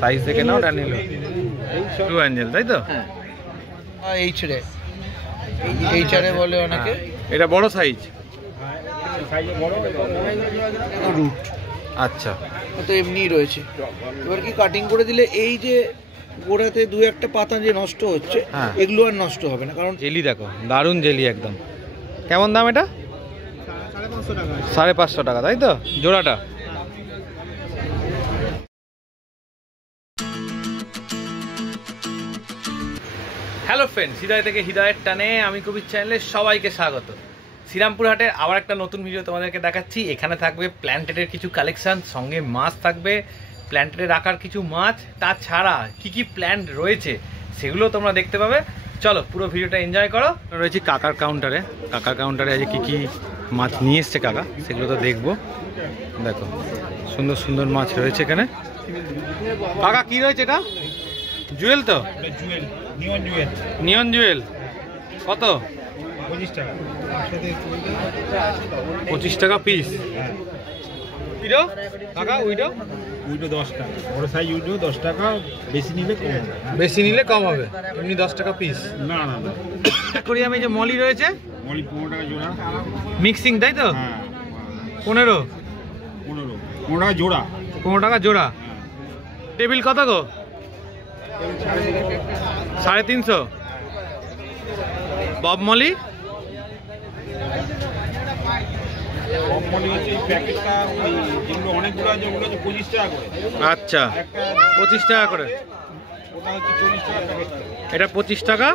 Size দেখে নাও Danilo blue Angel, তাই তো? হ্যাঁ, এইচআরে বলে অনেকে। এটা বড় সাইজ। রুট আচ্ছা, তো এমনিই রয়েছে। এবার কি কাটিং করে দিলে এই যে গোড়াতে দু একটা পাতা যে নষ্ট হচ্ছে, এগুলো আর নষ্ট হবে না, কারণ জেলি দেখো, দারুণ জেলি একদম। কেমন দাম এটা? 550 টাকা, তাই তো জোড়াটা? হ্যালো ফ্রেন্ডস, হৃদয় থেকে হৃদয়ের টানে আমি কবির চ্যানেলে সবাইকে স্বাগত। শ্রীরামপুর হাটে আবার একটা নতুন ভিডিও তোমাদেরকে দেখাচ্ছি। এখানে থাকবে প্ল্যান্টেডের কিছু কালেকশন, সঙ্গে মাছ থাকবে, প্ল্যান্টেডে রাখার কিছু মাছ, তাছাড়া কি কি প্ল্যান্ট রয়েছে সেগুলো তোমরা দেখতে পাবে। চলো পুরো ভিডিওটা এনজয় করো। রয়েছি কাকার কাউন্টারে। কাকার কাউন্টারে আজ কি কি মাছ নিয়ে এসছে কাকা, সেগুলো তো দেখবো। দেখো সুন্দর সুন্দর মাছ রয়েছে এখানে। কাকা কি রয়েছে এটা? জুয়েল তো? নিয়ন জুয়েল কত? 25 টাকা। 25 টাকা পিস। উইডো কাকা, উইডো 10 টাকা, বড় সাইজ উইডো 10 টাকা, বেশি নিলে কম হবে। বেশি নিলে কম হবে, এমনি 10 টাকা পিস। না না না, করি আমি যে মলি রয়েছে, মলি 15 টাকা জোড়া মিক্সিং, তাই তো? হ্যাঁ, 15 টাকা জোড়া। 15 টাকা জোড়া। টেবিল কত গো? 350। বব মলি মলি হচ্ছে এই প্যাকেটটা, ওই যেগুলো অনেকগুলো আছে ওগুলো হচ্ছে 25 টাকা করে। আচ্ছা, 25 টাকা করে। ওটা হচ্ছে 40 টাকা প্যাকেট। এটা 25 টাকা,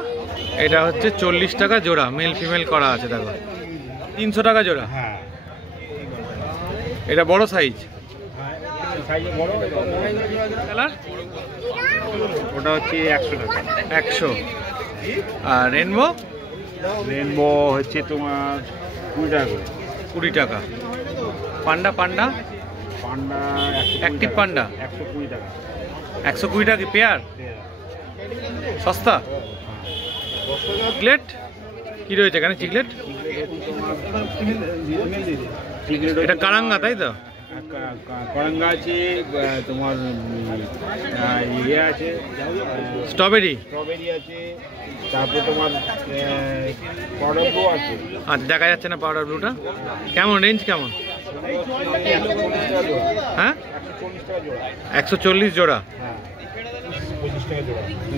এটা হচ্ছে 40 টাকা জোড়া। মেল ফিমেল করা আছে দেখো। 300 টাকা জোড়া। হ্যাঁ, এটা বড় সাইজ। সাইজে বড়। কালার ওটা হচ্ছে 100 টাকা। 100। আর রেনবো? রেনবো হচ্ছে তোমার 20 টাকা করে। 20 টাকা। পান্ডা পান্ডা পান্ডা অ্যাক্টিভ পান্ডা 120 টাকা। 120 টাকা কি পেয়ার? সস্তা। চিকলেট কি রয়েছে এখানে? চিকলেট এটা কারাঙ্গা, তাই তো? করঙ্গা আছে তোমার, ইয়ে আছে স্ট্রবেরি আছে, তারপর তোমার পাউডার ব্লু আছে। আর দেখা যাচ্ছে না পাউডার ব্লুটা। কেমন রেঞ্জ কেমন? হ্যাঁ, 140 জোড়া।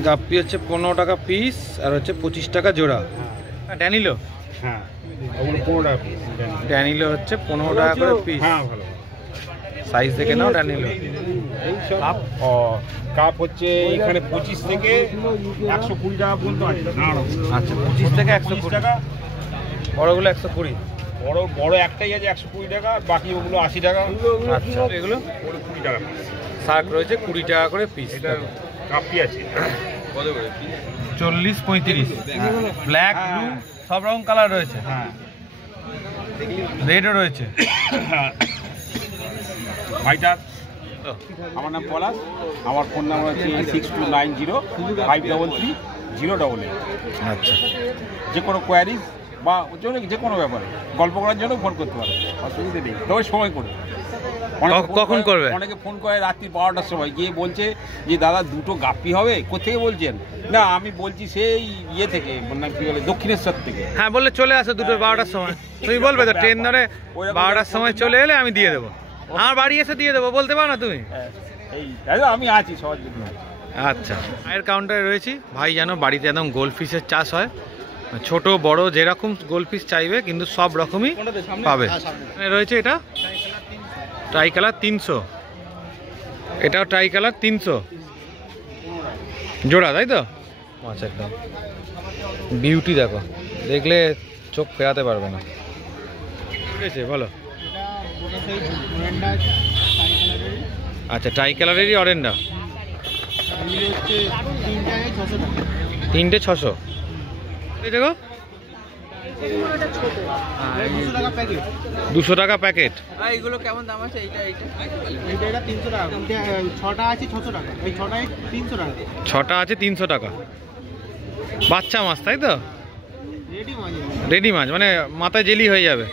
গাপ্পি হচ্ছে 15 টাকা পিস, আর হচ্ছে 25 টাকা জোড়া। ড্যানিলো? হ্যাঁ, ওগুলো 15 টাকা পিস। ড্যানিলো হচ্ছে 15 টাকা করে পিস। হ্যাঁ, ভালো সাইজ দেখে নাও ড্যানিলো। কাপ কাপ হচ্ছে এখানে 25 থেকে 120 টাকা পর্যন্ত আছে। আচ্ছা, 25 থেকে 120 টাকা। বড়গুলো 120। বড় বড় একটাই আছে 120 টাকা, বাকি ওগুলো 80 টাকা। আচ্ছা, এগুলো 20 টাকা পিস। শাক রয়েছে 20 টাকা করে পিস। কাপি আছে কত করে? 40-35। ব্ল্যাক ব্লু সব রকম কালার রয়েছে। হ্যাঁ, রেডও রয়েছে। ভাইটার আমার নাম পলাশ, আমার ফোন নাম্বার হচ্ছে 6290533088। আচ্ছা, যে কোনো কোয়ারিজ বা যে কোনো ব্যাপারে গল্প করার জন্য ফোন করতে পারে, অসুবিধা নেই, তবে সময় করে। কখন করবে? অনেকে ফোন করে রাত্রি 12টার সময়, গিয়ে বলছে যে দাদা দুটো গাপ্পি হবে। কোথেকে বলছেন? না আমি বলছি সেই ইয়ে থেকে, মানে কি বলে, দক্ষিণেশ্বর থেকে। হ্যাঁ, বললে চলে আসো দুটো 12টার সময়। তুমি বলবে তো ট্রেন ধরে 12টার সময় চলে এলে আমি দিয়ে দেবো। আমার বাড়ি এসে দিয়ে দেবো, বলতে পারো না তুমি? এই আমি আছি সবার জন্য। আচ্ছা, ভাইয়ের কাউন্টারে রয়েছি। ভাই জানো বাড়িতে একদম গোল্ড ফিশের চাষ হয়, ছোট বড় যেরকম গোল্ড ফিশ চাইবে কিন্তু সব রকমই পাবে। এখানে রয়েছে এটা ট্রাই কালার 300, এটাও ট্রাই কালার 300 জোড়া, তাই তো? আচ্ছা, একদম বিউটি দেখো, দেখলে চোখ ফেরাতে পারবে না। ঠিক আছে, বলো। আচ্ছা, ট্রাই কালারেরই অরেন্ডা 3টে 600। এই দেখো 200 টাকা প্যাকেট। এইগুলো কেমন দাম আছে? এইটা 300 টাকা। 6টা আছে 600 টাকা। এই 6টায় 300 টাকা। 6টা আছে 300 টাকা। বাচ্চা মাছ, তাই তো? রেডি মাছ। রেডি মাছ মানে মাথায় জেলি হয়ে যাবে।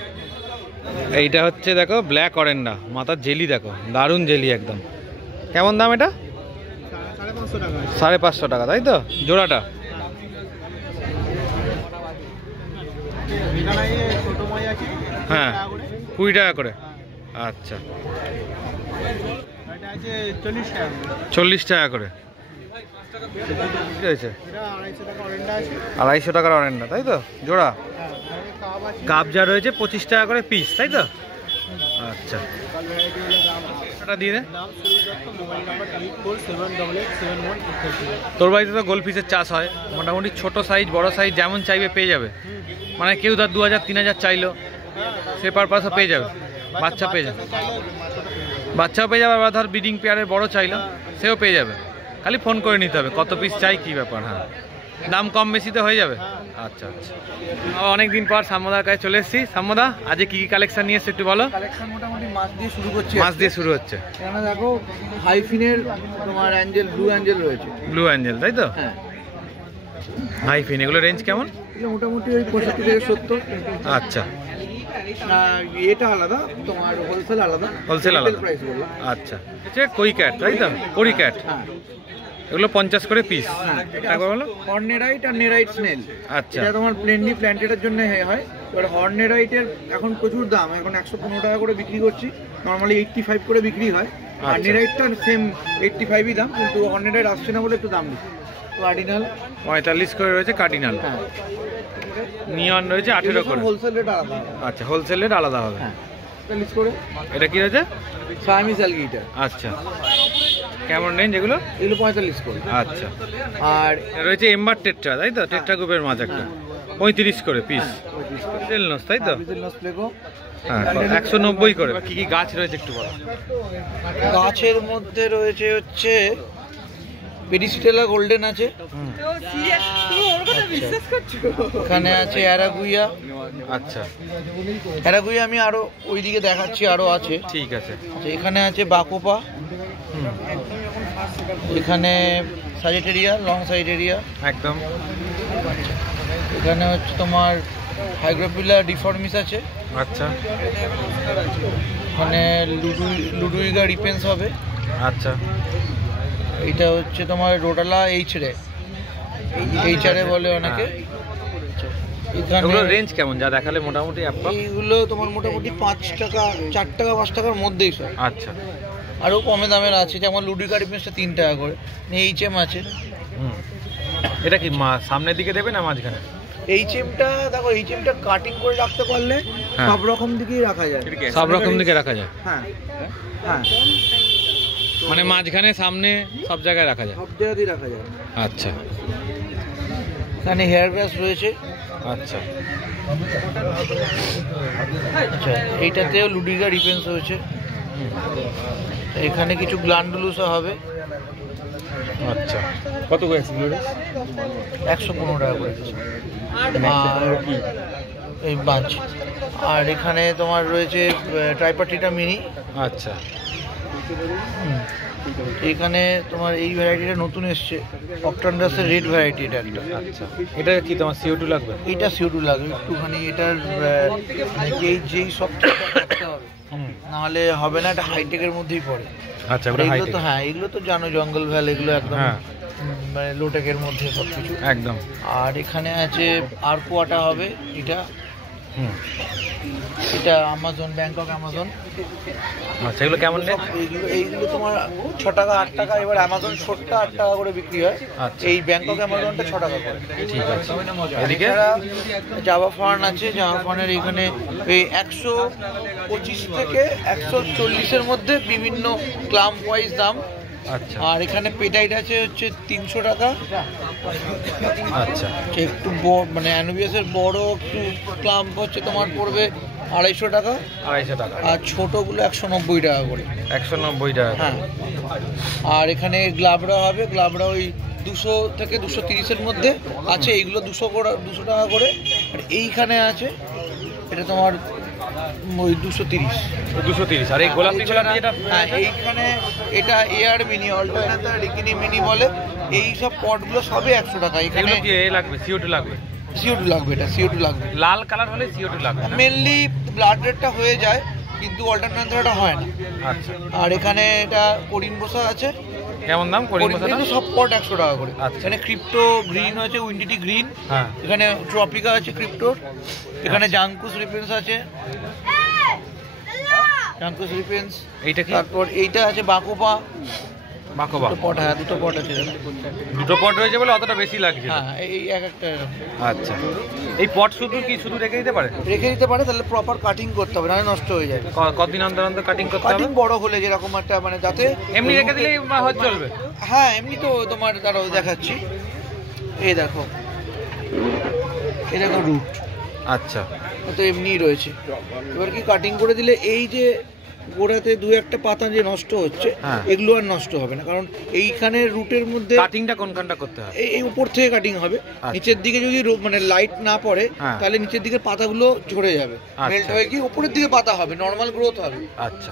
এইটা হচ্ছে দেখো ব্ল্যাক অরেন্ডা, মাথার জেলি দেখো, দারুণ জেলি একদম। কেমন দাম এটা? 550 টাকা, তাই তো জোড়াটা? হ্যাঁ 20 টাকা করে। আচ্ছা 40 টাকা করে রয়েছে। 250 টাকার অরেন্ডা, তাই তো জোড়া? কাপ যা রয়েছে 25 টাকা করে পিস, তাই তো? আচ্ছা দিয়ে দে। তোর বাড়িতে তো গোলফিশের চাষ হয় মোটামুটি, ছোট সাইজ বড় সাইজ যেমন চাইবে পেয়ে যাবে, মানে কেউ ধর 2000-3000 চাইলো সে পারপাসও পেয়ে যাবে, বাচ্চা পেয়ে যাবে, বাচ্চাও পেয়ে যাবে, আবার ধর ব্রিডিং পেয়ারের বড় চাইলো সেও পেয়ে যাবে, খালি ফোন করে নিতে হবে কত পিস চাই কী ব্যাপার। হ্যাঁ দাম কম বেশিতে হয়ে যাবে। আচ্ছা আচ্ছা, অনেকদিন পর সাম্যদার কাছে চলে এসেছি। সাম্যদা আজকে কি কি কালেকশন নিয়ে এসছো একটু বলো। কালেকশন মোটামুটি মাছ দিয়ে শুরু করছি। মাছ দিয়ে শুরু হচ্ছে। এখানে দেখো হাইফিনের তোমার অ্যাঞ্জেল, ব্লু অ্যাঞ্জেল রয়েছে। ব্লু অ্যাঞ্জেল, তাই তো? হ্যাঁ হাইফিন, এগুলো রেঞ্জ কেমন? এগুলো মোটামুটি ওই 65 থেকে 70। আচ্ছা এটা আলাদা, তোমার হোলসেল আলাদা, হোলসেল আলাদা। প্রাইস বলো। আচ্ছা কই ক্যাট, তাই তো? করি ক্যাট, হ্যাঁ এগুলো 50 করে পিস। একবার বলো। হর্নেরাইট আর নেরাইট স্নেল। আচ্ছা এটা তোমার প্লেনলি প্ল্যান্টেডের জন্য হয়। এবার হর্নেরাইটের এখন প্রচুর দাম, এখন 115 টাকা করে বিক্রি করছি, নর্মালি 85 করে বিক্রি হয়। আর নেরাইটটা সেম 85ই দাম, কিন্তু হর্নেরাইট আসছে না বলে একটু দাম দিচ্ছে। কার্ডিনাল 45 করে রয়েছে, কার্ডিনাল। হ্যাঁ নিয়ন রয়েছে 18 করে। হোলসেল রেট আলাদা। আচ্ছা হোলসেল রেট আলাদা হবে। হ্যাঁ 40 করে। এটা কি রয়েছে? সায়ামিজ অ্যালগিটা। আচ্ছা কেমন রেঞ্জ এগুলো? এগুলো 45 করে। আচ্ছা আর রয়েছে এম্বার টেট্রা, তাই তো? টেট্রা গ্রুপের মাছ একটা 35 করে পিস। তেলনস, তাই তো? হ্যাঁ 190 করে। কি কি গাছ রয়েছে একটু বলো। গাছের মধ্যে রয়েছে হচ্ছে পেডিসিটেলা গোল্ডেন আছে, এখানে আছে অ্যারাগুইয়া। আচ্ছা অ্যারাগুইয়া আমি আরো ওইদিকে দেখাচ্ছি, আরো আছে। ঠিক আছে। এখানে আছে বাকোপা, এখানে সাইজেটেরিয়া, লং সাইজেটেরিয়া একদম। এখানে হচ্ছে তোমার হাইগ্রোপিলা ডিফর্মিস আছে। আচ্ছা এখানে লুডুইগা রিপেন্স হবে। আচ্ছা এইটা হচ্ছে তোমার রোডালা এইচআরে বলে অনেকে। এগুলো রেঞ্জ কেমন যা দেখালে মোটামুটি? এইগুলো তোমার মোটামুটি 5 টাকা, 4 টাকা 5 টাকার মধ্যেই সব। আচ্ছা আরও কমে দামের আছে, যেমন লুডুইগা রিপেন্সটা 3 টাকা করে। এইচএম আছে। এটা কি সামনের দিকে দেবে না মাঝখানে? এইচএমটা দেখো, এইচএমটা কাটিং করে রাখতে পারলে সব রকম দিকেই রাখা যায়, সব রকম দিকে রাখা যায়। হ্যাঁ হ্যাঁ, মানে মাঝখানে সামনে সব জায়গায় রাখা যায়, সব জায়গাতেই রাখা যায়। আচ্ছা এখানে হেয়ার ব্রাশ রয়েছে। আচ্ছা আচ্ছা এইটাতেও লুডুইগা রিপেন্স রয়েছে। এখানে কিছু গ্ল্যান্ডুলুসা হবে। আচ্ছা কত করে? 115 টাকা করে। আর এই বাঁচ। আর এখানে তোমার রয়েছে ট্রাইপার্টিটা মিনি। আচ্ছা এখানে তোমার এই ভ্যারাইটিটা নতুন এসছে, অক্টান্ডাসের রেড ভ্যারাইটি। এটা একটা। আচ্ছা এটা কি তোমার CO2 লাগবে? এটা CO2 লাগবে একটুখানি, এটার যেই সব করতে হবে, নাহলে হবে না, এটা হাইটেকের মধ্যেই পড়ে। আচ্ছা এগুলো তো হ্যাঁ, এগুলো তো জানো জঙ্গল ভ্যাল, এগুলো একদম মানে লোটেকের মধ্যে সব কিছু একদম। আর এখানে আছে আরপোয়াটা হবে, এটা এটা আমাজন, ব্যাংকক আমাজন। আচ্ছা এগুলো কেমন? এইগুলো তোমার 6 টাকা 8 টাকা। এবার আমাজন ছোটটা 8 টাকা করে বিক্রি হয়। এই ব্যাংকক আমাজনটা 6 টাকা করে। ঠিক আছে। এদিকে জাভা ফার্ন আছে। জাভা ফার্নের এখানে এই 125 থেকে 140-এর মধ্যে বিভিন্ন ক্লাম্প ওয়াইজ দাম। আচ্ছা আর এখানে পেটাইট আছে হচ্ছে 300 টাকা। আচ্ছা একটু মানে অ্যানোবিয়াসের বড় একটু ক্লাম্প হচ্ছে তোমার পড়বে 250 টাকা। 250 টাকা। আর ছোটগুলো 190 টাকা করে। 190 টাকা। হ্যাঁ। আর এখানে গ্লাবরা হবে, গ্লাবরা ওই 200 থেকে 230-এর মধ্যে আছে। এইগুলো 200 টাকা করে। আর এইখানে আছে এটা তোমার ওই 230। আর এই গোলাপি গোলাপি যেটা? হ্যাঁ এইখানে এটা এয়ার মিনি, অল্টারনেটার রিকিনি মিনি বলে। এই সব পটগুলো সবই 100 টাকা। এখানে কি লাগবে? CO2 লাগবে? CO2 লাগবে, এটা CO2 লাগবে। লাল কালার হলে CO2 লাগবে। মেনলি ব্লাড রেটটা হয়ে যায়, কিন্তু অল্টারনেট ছাড়া হয় না। আচ্ছা, আর এখানে এটা করিম বসা আছে। কেমন দাম করিম বসাটা? কিন্তু সব পট 100 টাকা করে। আচ্ছা। এখানে ক্রিপ্টো গ্রিন আছে, উইন্ডিটি গ্রিন, হ্যাঁ, এখানে ট্রপিকা আছে ক্রিপ্টোর, এখানে জাঙ্কুস রিপেন্স আছে, জাঙ্কুস রিপেন্স। এইটা কি? তারপর এইটা আছে বাকোপা। বাকোবা দুটো পট, হ্যাঁ দুটো পট আছে। দুটো পট রয়েছে বলে অতটা বেশি লাগছে না। হ্যাঁ, এই এক একটা এরকম। আচ্ছা, এই পট শুধু রেখে দিতে পারে? রেখে দিতে পারে, তাহলে প্রপার কাটিং করতে হবে, নাহলে নষ্ট হয়ে যায়। কতদিন অন্তর অন্তর কাটিং করতে হবে? কাটিং বড় হলে যেরকম একটা মানে যাতে এমনি রেখে দিলেই হয়তো চলবে? হ্যাঁ, এমনি তো তোমার তারাও দেখাচ্ছি, এই দেখো, এই দেখো রুট। আচ্ছা, তো এমনিই রয়েছে। এবার কি কাটিং করে দিলে এই যে গোড়াতে দু একটা পাতা যে নষ্ট হচ্ছে, হ্যাঁ। এগুলো আর নষ্ট হবে না, কারণ এইখানে রুটের মধ্যে কাটিংটা কোনখানটা করতে হবে? এই উপর থেকে কাটিং হবে। নিচের দিকে যদি মানে লাইট না পড়ে, হ্যাঁ। তাহলে নিচের দিকে পাতাগুলো ঝরে যাবে, মেল্ট হয়ে গিয়ে উপরের দিকে পাতা হবে, নর্মাল গ্রোথ হবে। আচ্ছা,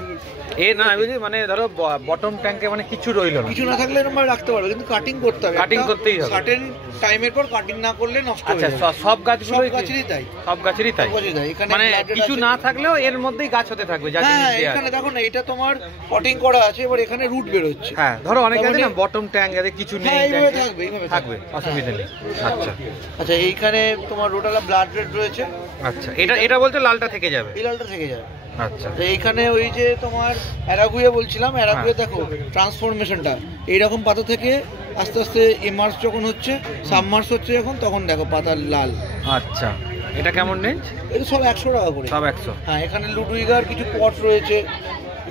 না বুঝলি, মানে ধরো বটম ট্যাঙ্কে মানে কিছু রইলো না, কিছু না থাকলে এরকম ভাবে রাখতে পারবে, কিন্তু কাটিং করতে হবে। কাটিং করতেই হবে। সার্টেন টাইমের পর কাটিং না করলে নষ্ট হয়ে আচ্ছা, যাবে। সব গাছগুলোই সব গাছেরই তাই। সব গাছেরই তাই? সব গাছেরই তাই। এখানে মানে blooded কিছু আছে। না থাকলেও এর মধ্যেই গাছ হতে থাকবে যা জিনিস হ্যাঁ, দেয়া এখানে আছে। দেখো না, এটা তোমার পটিং করা আছে, এবার এখানে রুট বের হচ্ছে। হ্যাঁ, ধরো অনেকে আছে তার না মানে- বটম ট্যাঙ্ক যাতে কিছু নেই, হ্যাঁ, এইভাবে ট্যাঙ্কে থাকবে, এইভাবে থাকবে, অসুবিধা নেই। আচ্ছা আচ্ছা, এইখানে তোমার রোটালা ব্লাড রেড রয়েছে। আচ্ছা, এটা বলতে লালটা থেকে যাবে? এই লালটা থেকে যাবে। আচ্ছা, তো এইখানে ওই যে তোমার অ্যারাগুয়ে বলছিলাম, অ্যারাগুয়ে দেখো ট্রান্সফরমেশনটা এইরকম পাতা থেকে আস্তে আস্তে ইমার্স যখন হচ্ছে, সাবমার্স হচ্ছে যখন, তখন দেখো পাতা লাল। আচ্ছা, এটা কেমন রেঞ্জ? এটা সব 100 টাকা করে। সব 100? হ্যাঁ, এখানে লুডুইগার কিছু পট রয়েছে,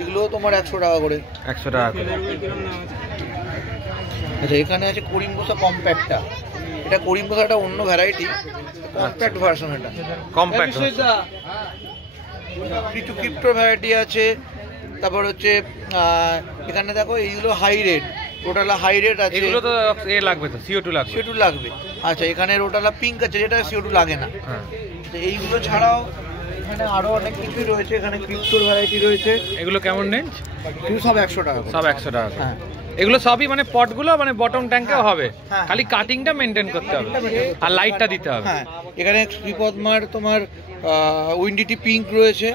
এগুলো তোমার 100 টাকা করে। 100 টাকা করে। আচ্ছা, এখানে আছে করিমবোসা কম্প্যাক্টটা। এটা করিমবোসাটা অন্য ভ্যারাইটি, কম্প্যাক্ট ভার্সন এটা। কম্প্যাক্ট। কিছু ক্রিপ্টো ভ্যারাইটি আছে। তারপর হচ্ছে এখানে দেখো এইগুলো হাই রেড, রোটালা হাই রেড আছে। এগুলো তো লাগবে, তো CO2 লাগবে? CO2 লাগবে। আচ্ছা, এখানে রোটালা পিঙ্ক আছে, যেটা CO2 লাগে না। হ্যাঁ। তো এইগুলো ছাড়াও এখানে আরো অনেক কিছুই রয়েছে। এখানে ক্রিপ্টোর ভ্যারাইটি রয়েছে। এগুলো কেমন রেঞ্জ? এগুলো সব 100 টাকা করে। সব 100 টাকা করে। হ্যাঁ, এগুলো সবই মানে পটগুলো মানে বটম ট্যাঙ্কেও হবে, হ্যাঁ। খালি কাটিংটা মেনটেন করতে হবে আর লাইটটা দিতে হবে। হ্যাঁ, এখানে শ্রীপদ্মার তোমার উইন্ডিটি পিঙ্ক রয়েছে,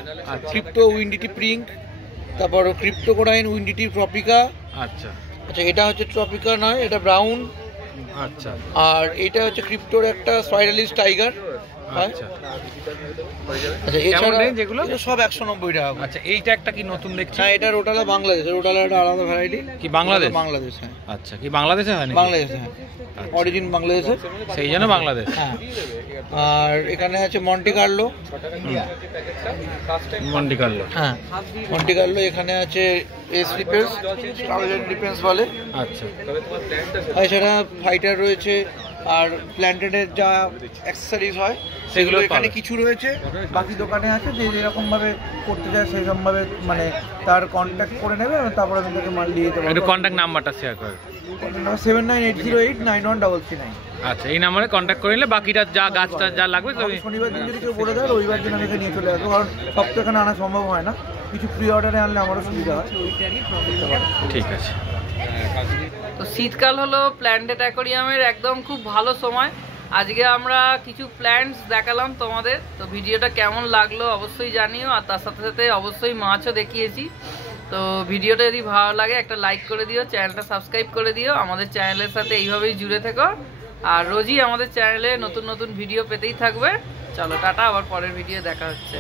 ক্রিপ্টো উইন্ডিটি পিঙ্ক, তারপর ক্রিপ্টো কোরাইন উইন্ডিটি ট্রপিকা। আচ্ছা আচ্ছা, এটা হচ্ছে ট্রপিকা নয়, এটা ব্রাউন। আচ্ছা আর এটা হচ্ছে ক্রিপ্টোর একটা স্পাইরালিস টাইগার। আচ্ছা, আচ্ছা, কেমন এছাড়া range এগুলো? এগুলো সব 190 টাকা করে। আচ্ছা, এইটা একটা কি নতুন দেখছি? হ্যাঁ, এটা রোটালা বাংলাদেশ, রোটালা একটা আলাদা ভ্যারাইটি। কি বাংলাদেশ? বাংলাদেশ, হ্যাঁ আচ্ছা, কি বাংলাদেশে হয় নাকি? বাংলাদেশ, হ্যাঁ অরিজিন বাংলাদেশের। সেই জন্য বাংলাদেশ। হ্যাঁ, আর এখানে আছে মন্টি কার্লো। Monte Carlo. হ্যাঁ, মন্টি কার্লো। এখানে আছে এস রিপেন্স, স্টারজেন রিপেন্স বলে। আচ্ছা, এছাড়া ফাইটার রয়েছে, আর প্ল্যান্টেডের যা অ্যাক্সেসরিজ হয় সেগুলো সেগুলো এখানে পাবে। কিছু রয়েছে। বাকি দোকানে আছে, যে যেরকম ভাবে করতে চায় সেরকম ভাবে মানে তার কন্ট্যাক্ট করে নেবে, এবং তারপর আমি তাকে মাল দিয়ে দিতে একটু পারবো। কন্ট্যাক্ট নাম্বারটা শেয়ার করে। 7980891339। আচ্ছা, এই নাম্বারে কন্ট্যাক্ট করে নিলে বাকিটা যা গাছটা যা লাগবে সবই। শনিবার দিন যদি কেউ বলে দেয়, রবিবার দিন আমি এখানে নিয়ে চলে আসবো, কারণ সব তো এখানে আনা সম্ভব হয় না। কিছু প্রি অর্ডারে আনলে আমারও সুবিধা হয়। ঠিক আছে। তো শীতকাল হলো প্ল্যান্টেড অ্যাকোরিয়ামের একদম খুব ভালো সময়। আজকে আমরা কিছু প্ল্যান্টস দেখালাম তোমাদের। তো ভিডিওটা কেমন লাগলো অবশ্যই জানিও, আর তার সাথে সাথে অবশ্যই মাছও দেখিয়েছি। তো ভিডিওটা যদি ভালো লাগে একটা লাইক করে দিও, চ্যানেলটা সাবস্ক্রাইব করে দিও, আমাদের চ্যানেলের সাথে এইভাবেই জুড়ে থেকো। আর রোজই আমাদের চ্যানেলে নতুন নতুন ভিডিও পেতেই থাকবে। চলো টাটা, আবার পরের ভিডিও দেখা হচ্ছে।